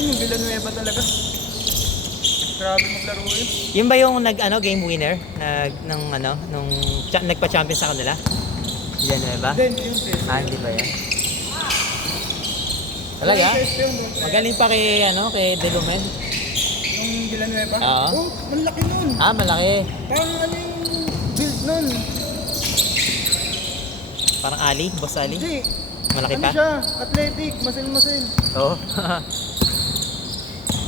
Doon yung Villanueva talaga. Grabe maglaro yun. Yun ba yung game winner nung nagpa-champion sa kanila? Yan ba? Then, yung test. Hindi ba yan? Talaga? Magaling pa kay Delumen. Yung Villanueva? Oo. Oh, malaki nun. Malaki. Parang ano yung build nun? Parang Ali, Boss Ali. Hindi. Malaki Ano pa? siya? Athletic, masil-masil. Oo.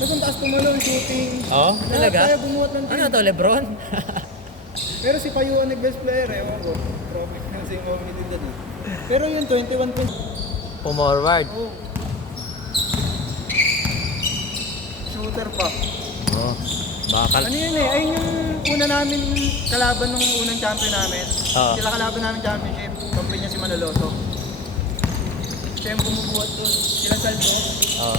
Tapos ang taas tumalon, shooting. Oo, talaga? Kaya bumuhat ng team. Ano to, Lebron? Pero si Payuan nag-best player, ewan ko. Trophy na kasi yung mga nila dun. Pero yun, 21 points. Pumorward. Oh. Shooter pa. Oo. Bakal. Ano yun ayun yung una namin kalaban nung unang champion namin. Oo. Sila kalaban namin championship. Kampi niya si Manoloto. Siya yung bumubuhat doon. Sila Salvo. Oo.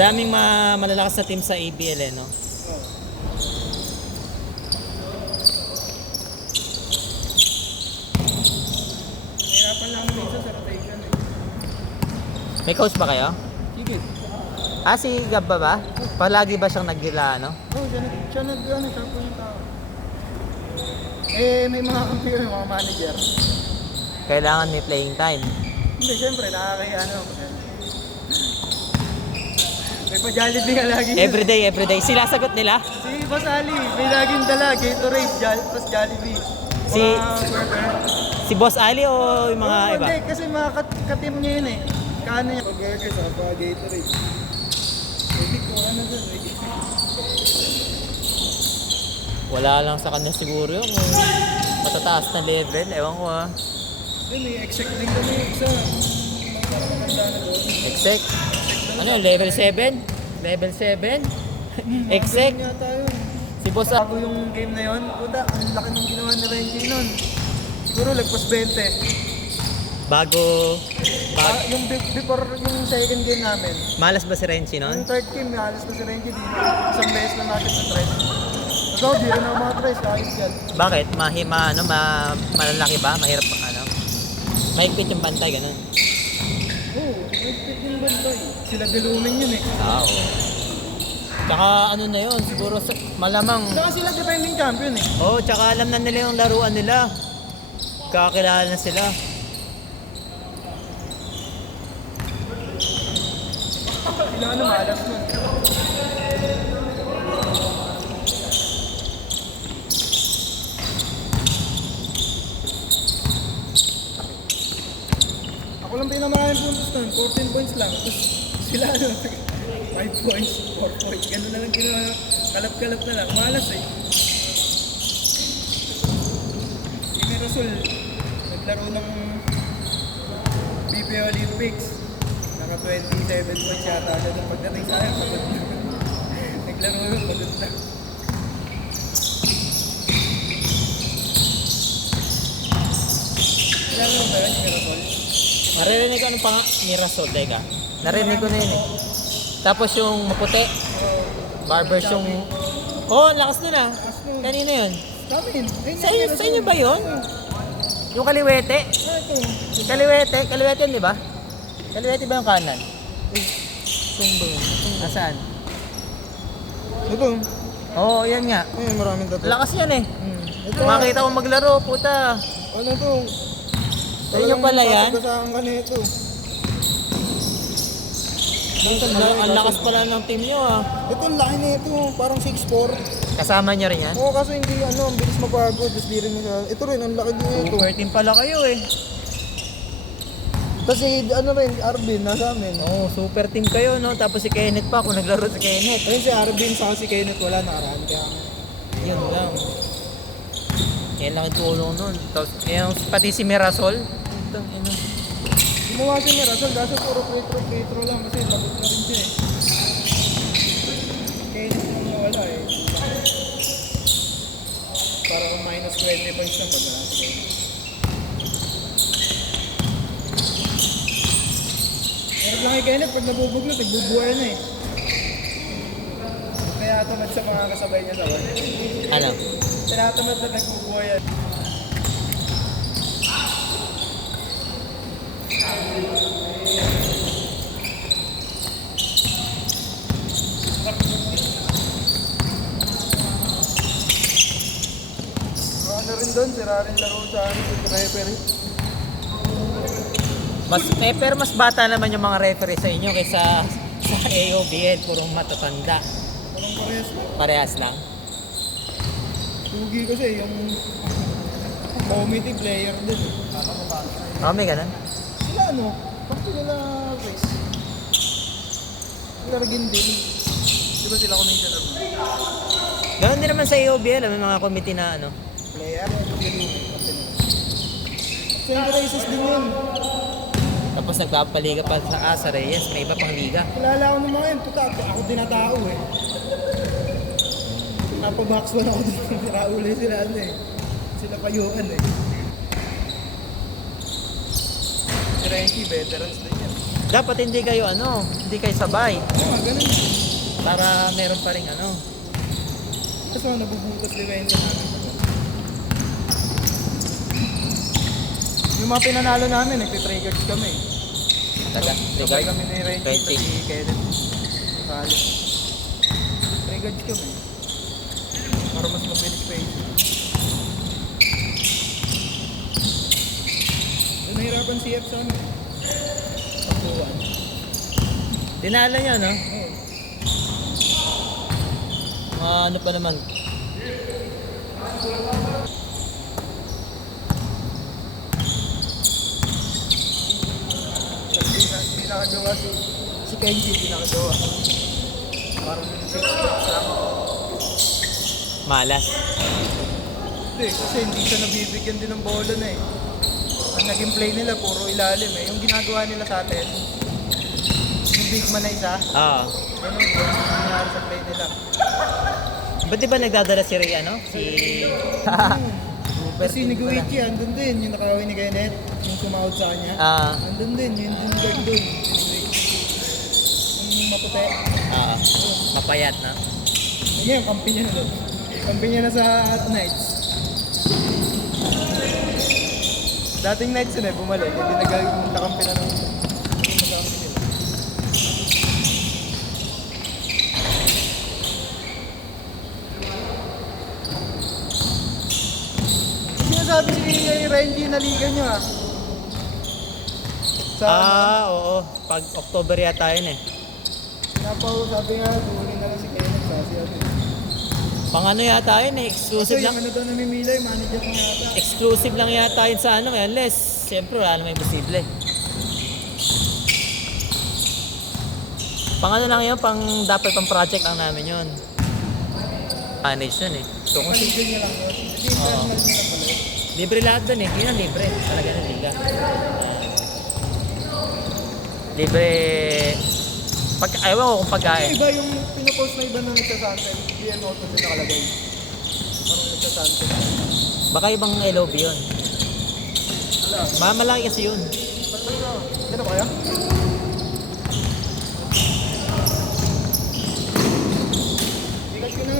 Daming malalakas na team sa ABL no? Oh. Hirapan lang minsan sa rotation eh. May coach ba kayo? Sige. Si Gab ba? Palagi ba siyang naggila, no? Oh, siya po yung tao. May mga kampiyo, may mga manager. Kailangan may playing time. Hindi, syempre, nakakahiya ano. May pa-Jollibee nga lagi. Everyday. Sila sagot nila? Si Boss Ali, may laging dala, Gatorade, plus Jollibee. Si burger. si Boss Ali o yung mga iba? Hindi, kasi mga katim niya yun eh. Kaano niya? Burger, saka pa Gatorade. Hindi ko, ano dun, Wala lang sa kanya siguro yung matataas na level. Ewan ko may exec din kami isa. Magkakatanda na doon. Exec? Ano yun? Level 7? Level 7? Exec? Yata yun. Si Boss Bago yung game na yun, puta, ang laki ng ginawa ni Renji nun. Siguro lagpas 20. Bago... Yung before yung second game namin, Malas ba si Renchi yung nun? third game, halos na si Renji din. Isang beses lang natin sa try. So, di rin ako mga tries, kahit yan. Bakit? Malalaki ba? Mahirap pa mahigpit yung bantay, ganun. Oo, may fit yung bantay. Sila Delumen yun eh. Oo. Tsaka ano na yun, siguro malamang... Saka sila defending champion eh. Tsaka alam na nila yung laruan nila. Kakilala na sila. Sila ano, malas nun. Ako lang pinamaraming puntos nun, 14 points lang. Tapos sila ano, 5 points, 4 points. Ganun na lang ginawa, kalap-kalap na lang. Malas eh. Si Mirasol, naglaro ng BPO Olympics. Naka 27 points yata. Nung pagdating sa akin, pagod na. Naglaro yun, pagod na. Kailan mo ba yun, si Mirasol? Naririnig ko ano pa nga? Mirasol, teka. Narinig ko na yun eh. Tapos yung maputi. Barbers yung... ang lakas nun Kanina yun. Samin. Sa inyo ba yun? Yung kaliwete? Kaliwete yun, di ba? Kaliwete ba yung kanan? Sumbo. Nasaan? Ito. Yan nga. Maraming tato. Lakas yan eh. Ito. Makita ko maglaro, puta. Ano to? Sa inyo pala yan? Saan ka na ito? Ang lakas pala ng team nyo Ito, ang laki na ito. Parang 6'4". Kasama nyo rin yan? Oo, kaso hindi ang bilis mapagod. Tapos di rin ito rin, ang laki din ito. Super team pala kayo eh. Kasi Arvin, nasa amin. Super team kayo no. Tapos si Kenneth pa, kung naglaro si Kenneth. Ayun si Arvin, saka si Kenneth, wala nakaraan. Kaya Yun lang. Yan lang yung tulong nun. Tapos pati si Mirasol. gumawa siya ni Rasol, kaso puro free-throw lang kasi labot na rin siya eh. Kenneth lang nawala eh. Para kung minus 20 points lang pag wala si Kenneth. Meron lang kay Kenneth, pag nabubuglot, nagbubuhay na eh. Kaya tamad sa mga kasabay niya sa one. Ano? Tinatamad na nagbubuhay yan. doon, sira rin laro sa referee. Pero mas bata naman yung mga referee sa inyo kaysa sa AOBL, purong matatanda. Parang parehas lang. Parehas lang. Sugi kasi yung committee player din. Oh, may ganun. Sila ano, bakit nila race? Sila rin din. Di ba sila commissioner mo? Ganun din naman sa AOBL, may mga committee na ano. Player? Same races din yun. Tapos nagpapaliga pa sa Reyes, may iba pang liga. Kilala ko ng mga yun, puta, ako dinatao eh. Napabox one ako dito, narauli sila ano eh. Sila payuan eh. Si Renki, veterans din yan. Dapat hindi kayo sabay. Oo, ganun. Para meron pa rin ano. Kasi nabubutas din kayo namin. Yung mga pinanalo namin, nagtitriggers kami. Taga, Sabay kami ni Renki, 20. si Kenneth. Sakali. Triggers kami. Para mas mabilis pa yun. Doon nahirapan si F sa amin. Pagbuwan. Dinala nyo, no? Oo. Ano pa naman? Hindi nakagawa si Kenji, hindi nakagawa. Parang 6 steps lang. Malas. Hindi, kasi hindi siya nabibigyan din ng bola na eh. Ang naging play nila, puro ilalim eh. Yung ginagawa nila sa atin, yung big man na isa, Ah. ganun yung nangyari sa play nila. Ba't di ba nagdadala si Ray, ano? Si... Kasi ni Guichi, andun din, yung nakawin ni Kenneth, yung sumahod sa kanya. Ah. Andun din, yung guard doon. Yung maputi. Mapayat na. Ayun, yung kampi niya na doon. Kampi niya na sa Knights. Dating Knights yun eh, bumalik. Hindi nagkakampi na ng magamit nila. Sinasabi si Renji na liga nyo ah. Sa Oo. Pag October yata yun eh. sabi nga, tuloy na lang si Kenneth sa siya. Pang ano yata yun eh. Exclusive Kasi lang. yung ano daw namimila, yung manager ko nga yata. Exclusive lang yata yun sa ano. Unless, siyempre wala namang imposible. Pang ano lang yun, dapat pang project lang namin yun. Manage yun eh. So kung Paligid niya lang yun. Hindi international niya lang pala yun. libre lahat dun eh. Yun ang libre. Talaga ng liga. Libre. Ayaw ko kung pagkain. Iba yung pinopost na iba na nagsasantel. PN auto din nakalagay. Parang nagsasantel. Baka ibang LOB yun. Wala. Malaki kasi yun. Gano'n ba kaya? Ikat ko na.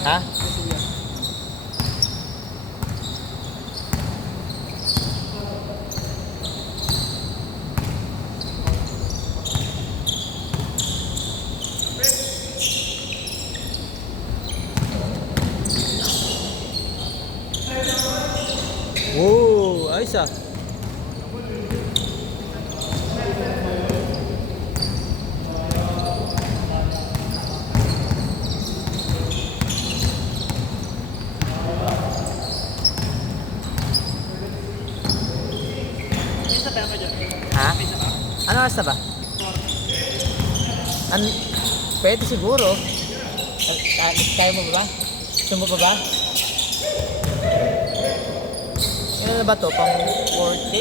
Ha? Wow, ayos ah. Isa pa dyan. Ha? Ano oras na ba? Pwede siguro. Kaya mo ba ba? Gusto mo pa ba? Ano na ba to? Pang 4K?